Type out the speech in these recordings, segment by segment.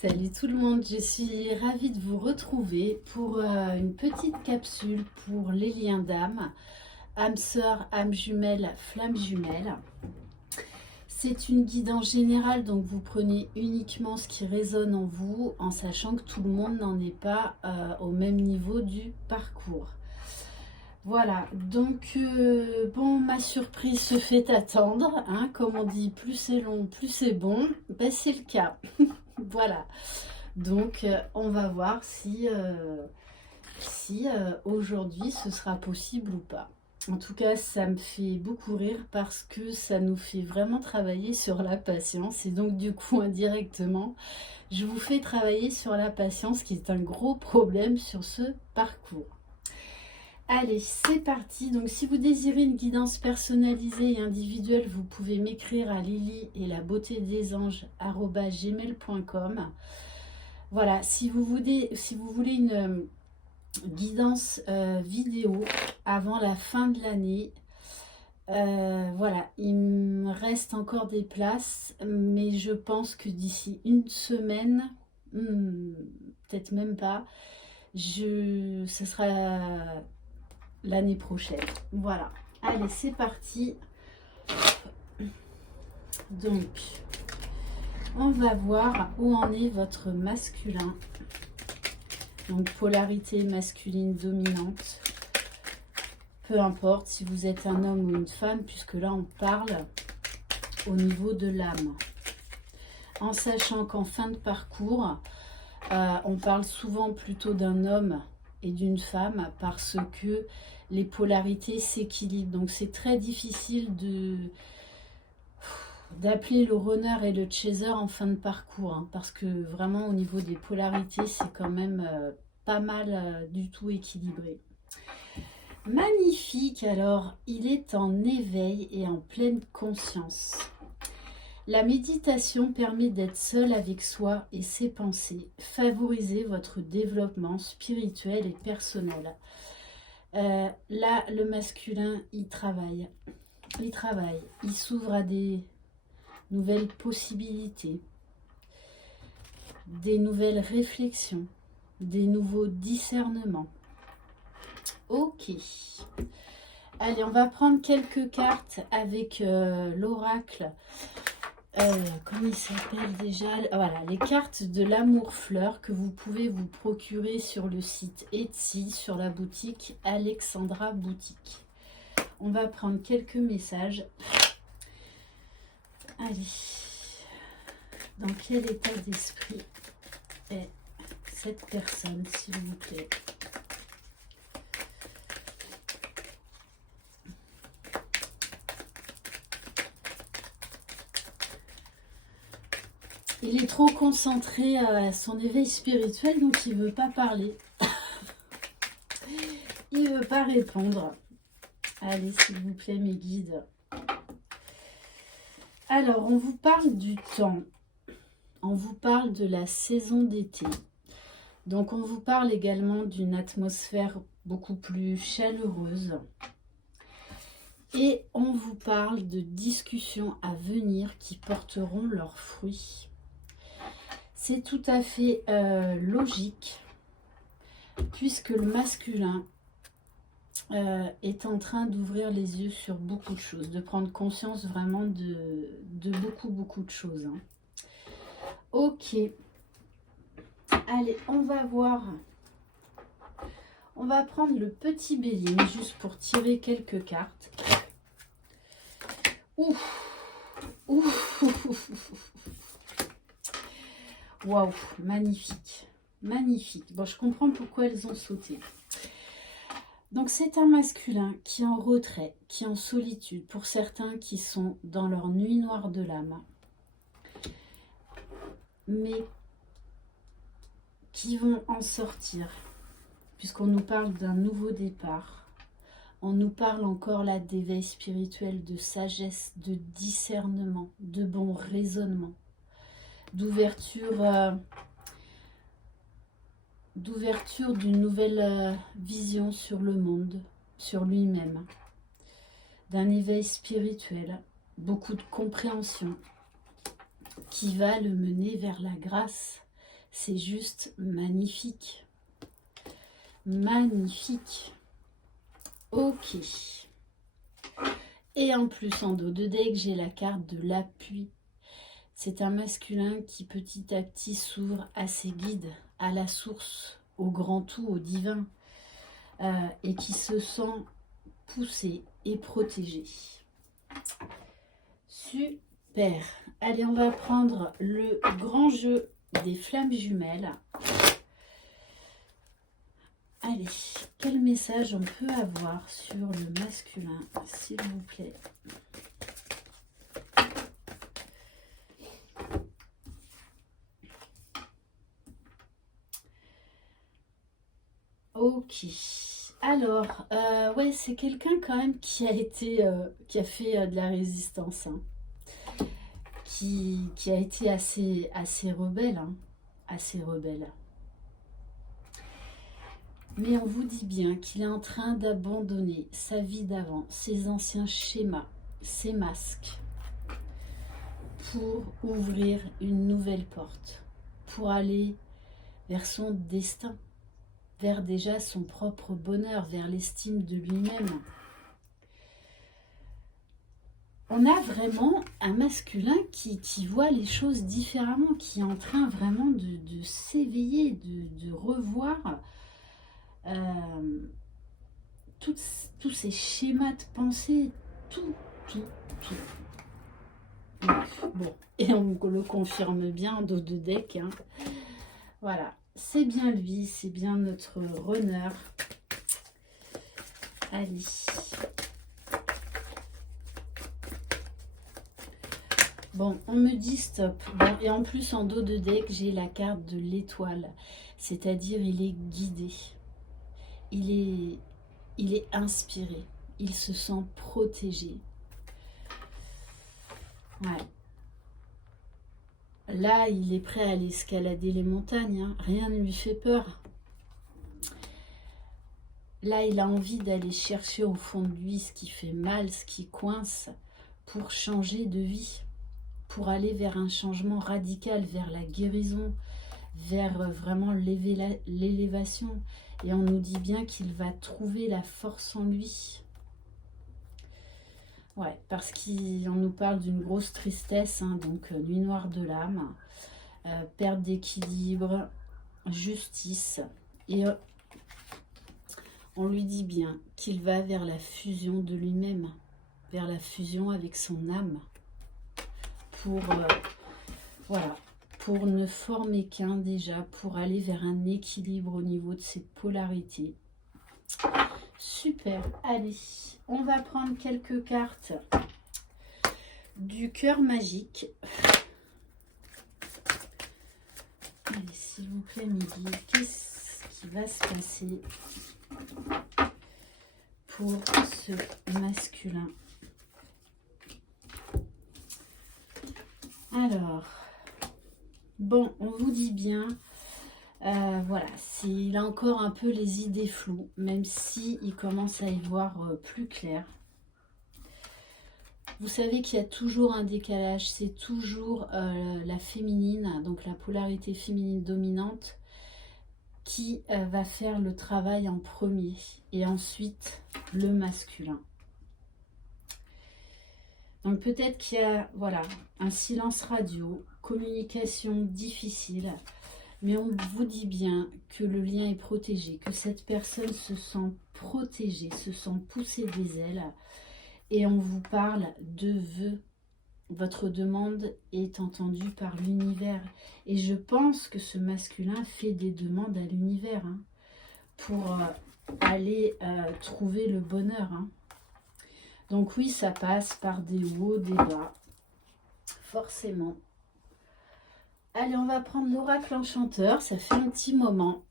Salut tout le monde, je suis ravie de vous retrouver pour une petite capsule pour les liens d'âme, âme sœur, âme jumelle, flamme jumelle. C'est une guidance générale, donc vous prenez uniquement ce qui résonne en vous, en sachant que tout le monde n'en est pas au même niveau du parcours. Voilà, donc bon, ma surprise se fait attendre, hein, comme on dit, plus c'est long, plus c'est bon, ben, c'est le cas. Voilà. Donc, on va voir si aujourd'hui ce sera possible ou pas. En tout cas, ça me fait beaucoup rire parce que ça nous fait vraiment travailler sur la patience. Et donc, du coup, indirectement, je vous fais travailler sur la patience qui est un gros problème sur ce parcours. Allez, c'est parti. Donc, si vous désirez une guidance personnalisée et individuelle, vous pouvez m'écrire à lily et la beauté des anges @gmail.com. Voilà, si vous voulez une guidance vidéo avant la fin de l'année, voilà, il me reste encore des places, mais je pense que d'ici une semaine, peut-être même pas, ce sera l'année prochaine. Voilà, allez, c'est parti. Donc, on va voir où en est votre masculin. Donc, polarité masculine dominante. Peu importe si vous êtes un homme ou une femme, puisque là, on parle au niveau de l'âme. En sachant qu'en fin de parcours, on parle souvent plutôt d'un homme et d'une femme parce que les polarités s'équilibrent. Donc, c'est très difficile d'appeler le runner et le chaser en fin de parcours, hein, parce que vraiment au niveau des polarités c'est quand même pas mal du tout équilibré. Magnifique. Alors, il est en éveil et en pleine conscience. La méditation permet d'être seul avec soi et ses pensées, favoriser votre développement spirituel et personnel. Là, le masculin, il travaille, il s'ouvre à des nouvelles possibilités, des nouvelles réflexions, des nouveaux discernements. Ok. Allez, on va prendre quelques cartes avec l'oracle. Comment il s'appelle déjà? Voilà, les cartes de l'amour fleur que vous pouvez vous procurer sur le site Etsy, sur la boutique Alexandra Boutique. On va prendre quelques messages. Allez, dans quel état d'esprit est cette personne, s'il vous plaît? Il est trop concentré à son éveil spirituel, donc il ne veut pas parler. Il ne veut pas répondre. Allez, s'il vous plaît, mes guides. Alors, on vous parle du temps. On vous parle de la saison d'été. Donc, on vous parle également d'une atmosphère beaucoup plus chaleureuse. Et on vous parle de discussions à venir qui porteront leurs fruits. C'est tout à fait logique, puisque le masculin est en train d'ouvrir les yeux sur beaucoup de choses, de prendre conscience vraiment de beaucoup de choses. Hein. Ok. Allez, on va voir. On va prendre le petit bélier, juste pour tirer quelques cartes. Ouf. Ouf. Waouh, magnifique. Magnifique. Bon, je comprends pourquoi elles ont sauté. Donc, c'est un masculin qui est en retrait, qui est en solitude, pour certains qui sont dans leur nuit noire de l'âme, mais qui vont en sortir, puisqu'on nous parle d'un nouveau départ. On nous parle encore là d'éveil spirituel, de sagesse, de discernement, de bon raisonnement, d'ouverture d'une nouvelle vision sur le monde, sur lui-même, d'un éveil spirituel, beaucoup de compréhension qui va le mener vers la grâce C'est juste magnifique. Magnifique. Ok. Et en plus, en dos de deck, j'ai la carte de l'appui. C'est un masculin qui petit à petit s'ouvre à ses guides, à la source, au grand tout, au divin, et qui se sent poussé et protégé. Super. Allez, on va prendre le grand jeu des flammes jumelles. Allez, quel message on peut avoir sur le masculin, s'il vous plaît? Ok. Alors, ouais, c'est quelqu'un quand même qui a été, qui a fait de la résistance, hein. Qui a été assez rebelle, hein, assez rebelle. Mais on vous dit bien qu'il est en train d'abandonner sa vie d'avant, ses anciens schémas, ses masques, pour ouvrir une nouvelle porte, pour aller vers son destin, vers déjà son propre bonheur, vers l'estime de lui-même. On a vraiment un masculin qui voit les choses différemment, qui est en train vraiment de s'éveiller, de revoir tous ces schémas de pensée, tout. Bon, et on le confirme bien en dos de deck, hein. Voilà, c'est bien lui, c'est bien notre runner. Allez. Bon, on me dit stop. Bon, et en plus, en dos de deck, j'ai la carte de l'étoile. C'est-à-dire, il est guidé. Il est inspiré. Il se sent protégé. Ouais. Là, il est prêt à aller escalader les montagnes, hein. Rien ne lui fait peur. Là, il a envie d'aller chercher au fond de lui ce qui fait mal, ce qui coince, pour changer de vie, pour aller vers un changement radical, vers la guérison, vers vraiment l'élévation. Et on nous dit bien qu'il va trouver la force en lui. Ouais, parce qu'on nous parle d'une grosse tristesse, hein, donc nuit noire de l'âme, perte d'équilibre, justice. Et on lui dit bien qu'il va vers la fusion de lui-même, vers la fusion avec son âme, pour, voilà, pour ne former qu'un déjà, pour aller vers un équilibre au niveau de ses polarités. Super, allez, on va prendre quelques cartes du cœur magique. Allez, s'il vous plaît, mes guides, qu'est-ce qui va se passer pour ce masculin? Alors, bon, on vous dit bien, voilà, il a encore un peu les idées floues, même si il commence à y voir plus clair. Vous savez qu'il y a toujours un décalage, c'est toujours la féminine, donc la polarité féminine dominante, qui va faire le travail en premier, et ensuite le masculin. Donc peut-être qu'il y a, voilà, un silence radio, communication difficile, mais on vous dit bien que le lien est protégé, que cette personne se sent protégée, se sent pousser des ailes, et on vous parle de vœux. Votre demande est entendue par l'univers, et je pense que ce masculin fait des demandes à l'univers, hein, pour aller trouver le bonheur, hein. Donc oui, ça passe par des hauts, des bas, forcément. Allez, on va prendre l'oracle enchanteur, ça fait un petit moment.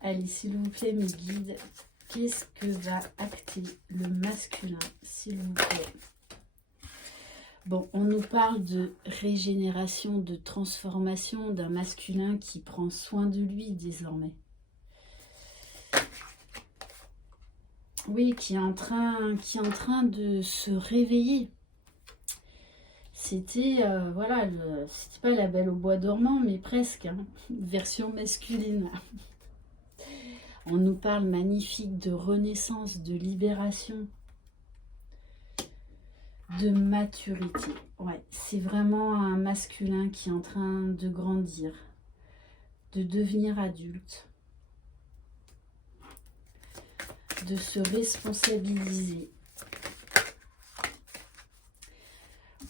Allez, s'il vous plaît, mes guides, qu'est-ce que va acter le masculin, s'il vous plaît? Bon, on nous parle de régénération, de transformation d'un masculin qui prend soin de lui désormais. Oui, qui est en train de se réveiller. C'était, voilà, c'était pas la Belle au bois dormant, mais presque, hein, version masculine. On nous parle magnifique de renaissance, de libération, de maturité. Ouais, c'est vraiment un masculin qui est en train de grandir, de devenir adulte, de se responsabiliser.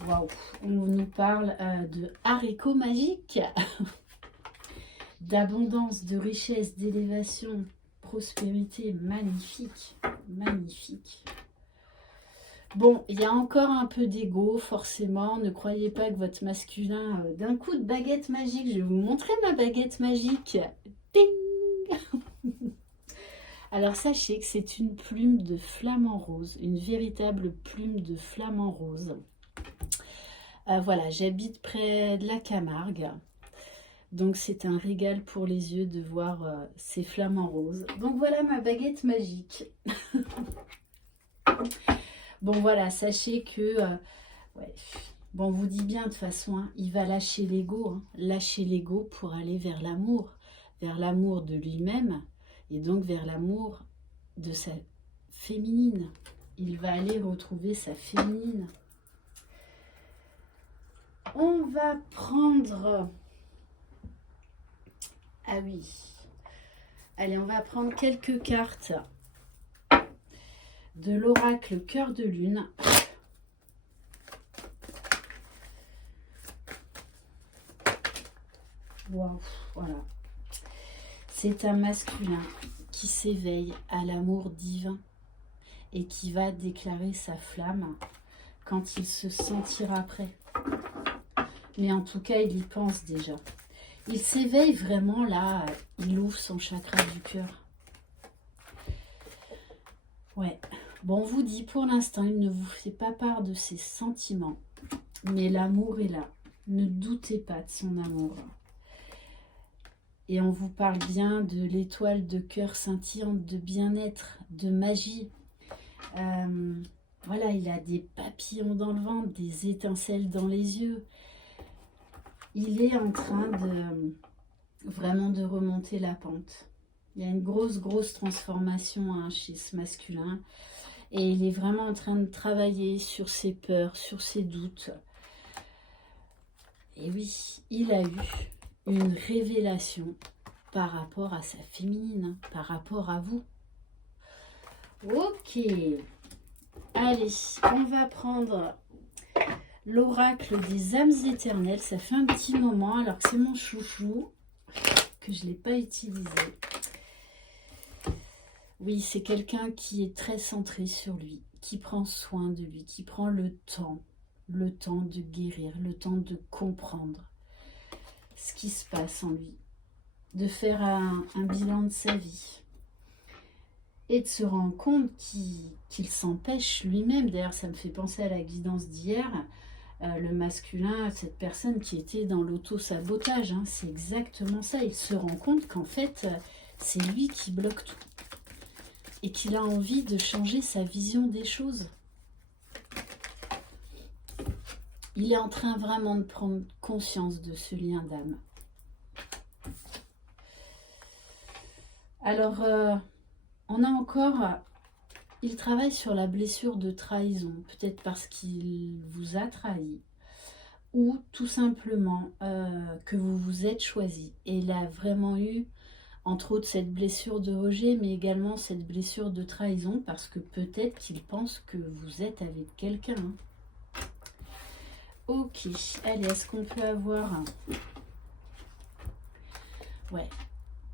Waouh, on nous parle de haricots magiques, d'abondance, de richesse, d'élévation, prospérité, magnifique, magnifique. Bon, il y a encore un peu d'ego, forcément. Ne croyez pas que votre masculin, d'un coup de baguette magique, je vais vous montrer ma baguette magique. Ding. Alors, sachez que c'est une plume de flamant rose, une véritable plume de flamant rose. Voilà, j'habite près de la Camargue. Donc, c'est un régal pour les yeux de voir ces flamants roses. Donc, voilà ma baguette magique. Bon, voilà, sachez que... ouais, bon, on vous dit bien de toute façon, hein, il va lâcher l'ego. Hein, lâcher l'ego pour aller vers l'amour de lui-même et donc vers l'amour de sa féminine. Il va aller retrouver sa féminine. On va prendre... Ah oui. Allez, on va prendre quelques cartes de l'oracle Cœur de Lune. Waouh, voilà. C'est un masculin qui s'éveille à l'amour divin et qui va déclarer sa flamme quand il se sentira prêt. Mais en tout cas, il y pense déjà. Il s'éveille vraiment là, il ouvre son chakra du cœur. Ouais, bon, on vous dit pour l'instant, il ne vous fait pas part de ses sentiments, mais l'amour est là. Ne doutez pas de son amour. Et on vous parle bien de l'étoile de cœur scintillante, de bien-être, de magie. Voilà, il a des papillons dans le ventre, des étincelles dans les yeux. Il est en train de vraiment de remonter la pente. Il y a une grosse transformation hein, chez ce masculin. Et il est vraiment en train de travailler sur ses peurs, sur ses doutes. Et oui, il a eu une révélation par rapport à sa féminine, par rapport à vous. Ok. Allez, on va prendre l'oracle des âmes éternelles. Ça fait un petit moment, alors que c'est mon chouchou, que je ne l'ai pas utilisé. Oui, c'est quelqu'un qui est très centré sur lui, qui prend soin de lui, qui prend le temps de guérir, le temps de comprendre ce qui se passe en lui, de faire un bilan de sa vie et de se rendre compte qu'il s'empêche lui-même. D'ailleurs, ça me fait penser à la guidance d'hier, le masculin, cette personne qui était dans l'auto-sabotage, hein, c'est exactement ça. Il se rend compte qu'en fait, c'est lui qui bloque tout et qu'il a envie de changer sa vision des choses. Il est en train vraiment de prendre conscience de ce lien d'âme. Alors, on a encore... Il travaille sur la blessure de trahison, peut-être parce qu'il vous a trahi, ou tout simplement que vous vous êtes choisi. Et il a vraiment eu, entre autres, cette blessure de rejet, mais également cette blessure de trahison, parce que peut-être qu'il pense que vous êtes avec quelqu'un. Hein. Ok, allez, est-ce qu'on peut avoir... Ouais,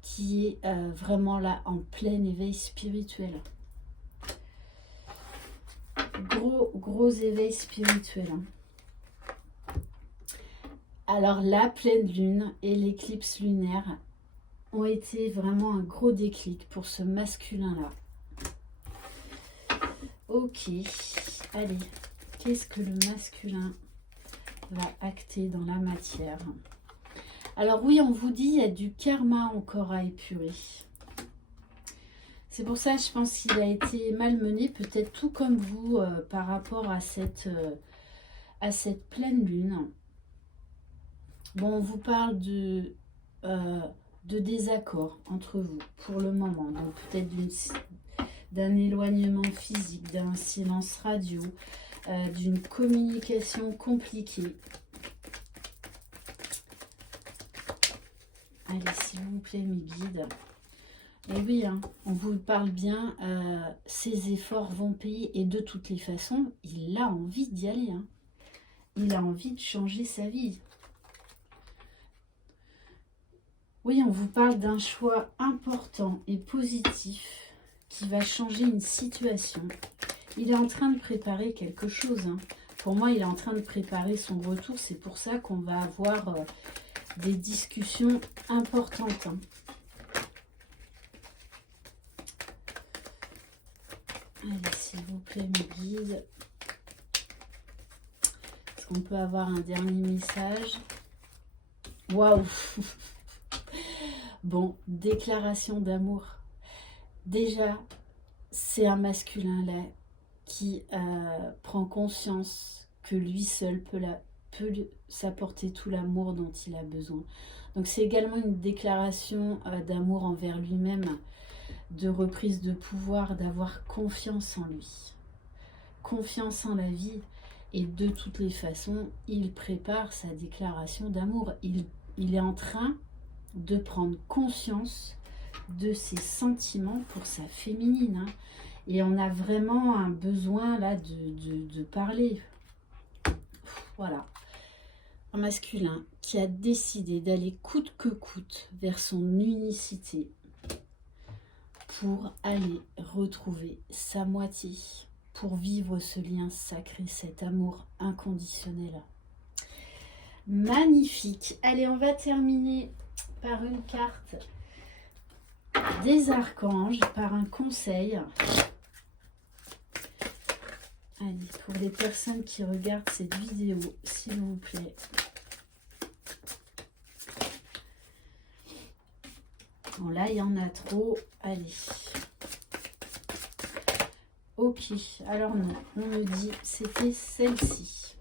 qui est vraiment là, en plein éveil spirituel. Gros éveil spirituel. Hein. Alors, la pleine lune et l'éclipse lunaire ont été vraiment un gros déclic pour ce masculin-là. Ok, allez, qu'est-ce que le masculin va acter dans la matière? Alors oui, on vous dit, il y a du karma encore à épurer. C'est pour ça, je pense qu'il a été malmené, peut-être tout comme vous, par rapport à cette à cette pleine lune, bon, on vous parle de désaccord entre vous pour le moment. Donc peut-être d'un éloignement physique, d'un silence radio, d'une communication compliquée. Allez, s'il vous plaît, mes guides. Et oui, hein, on vous parle bien, ses efforts vont payer. Et de toutes les façons, il a envie d'y aller. Hein. Il a envie de changer sa vie. Oui, on vous parle d'un choix important et positif qui va changer une situation. Il est en train de préparer quelque chose. Hein. Pour moi, il est en train de préparer son retour. C'est pour ça qu'on va avoir des discussions importantes. Hein. Allez, s'il vous plaît, mes guides. Est-ce qu'on peut avoir un dernier message? Waouh! Bon, déclaration d'amour. Déjà, c'est un masculin là qui prend conscience que lui seul peut s'apporter tout l'amour dont il a besoin. Donc c'est également une déclaration d'amour envers lui-même, de reprise de pouvoir, d'avoir confiance en lui, confiance en la vie. Et de toutes les façons, il prépare sa déclaration d'amour. Il est en train de prendre conscience de ses sentiments pour sa féminine. Hein. Et on a vraiment un besoin là de parler. Voilà. Un masculin qui a décidé d'aller coûte que coûte vers son unicité pour aller retrouver sa moitié, pour vivre ce lien sacré, cet amour inconditionnel. Magnifique. Allez, on va terminer par une carte des archanges, par un conseil. Allez, pour les personnes qui regardent cette vidéo, s'il vous plaît. Bon, là, il y en a trop. Allez. Ok, alors non, on me dit, c'était celle-ci.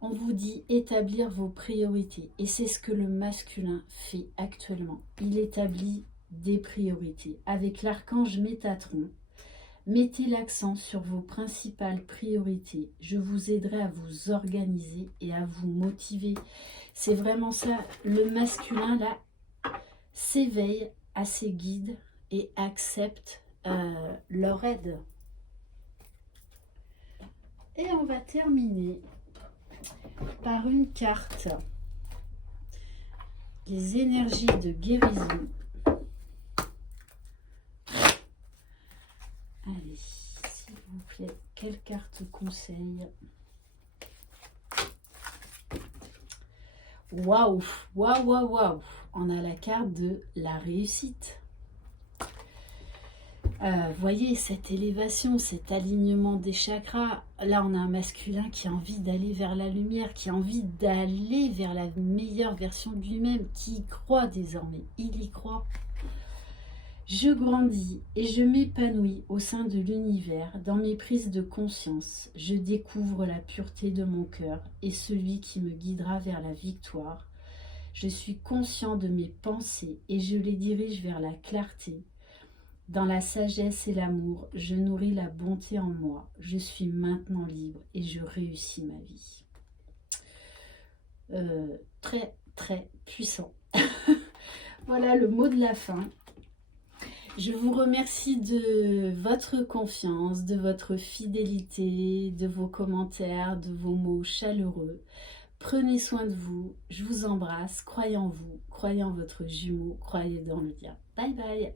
On vous dit établir vos priorités. Et c'est ce que le masculin fait actuellement. Il établit des priorités. Avec l'archange Métatron, mettez l'accent sur vos principales priorités. Je vous aiderai à vous organiser et à vous motiver. C'est vraiment ça. Le masculin, là, s'éveille à ses guides et accepte leur aide. Et on va terminer par une carte. Les énergies de guérison. Allez, s'il vous plaît, quelle carte conseil? Waouh, waouh, waouh, waouh. On a la carte de la réussite. Voyez cette élévation, cet alignement des chakras. Là, on a un masculin qui a envie d'aller vers la lumière, qui a envie d'aller vers la meilleure version de lui-même, qui y croit désormais. Il y croit. Je grandis et je m'épanouis au sein de l'univers. Dans mes prises de conscience, je découvre la pureté de mon cœur et celui qui me guidera vers la victoire. Je suis conscient de mes pensées et je les dirige vers la clarté. Dans la sagesse et l'amour, je nourris la bonté en moi. Je suis maintenant libre et je réussis ma vie. Très, très puissant. Voilà le mot de la fin. Je vous remercie de votre confiance, de votre fidélité, de vos commentaires, de vos mots chaleureux. Prenez soin de vous. Je vous embrasse. Croyez en vous. Croyez en votre jumeau. Croyez dans le lien. Bye bye.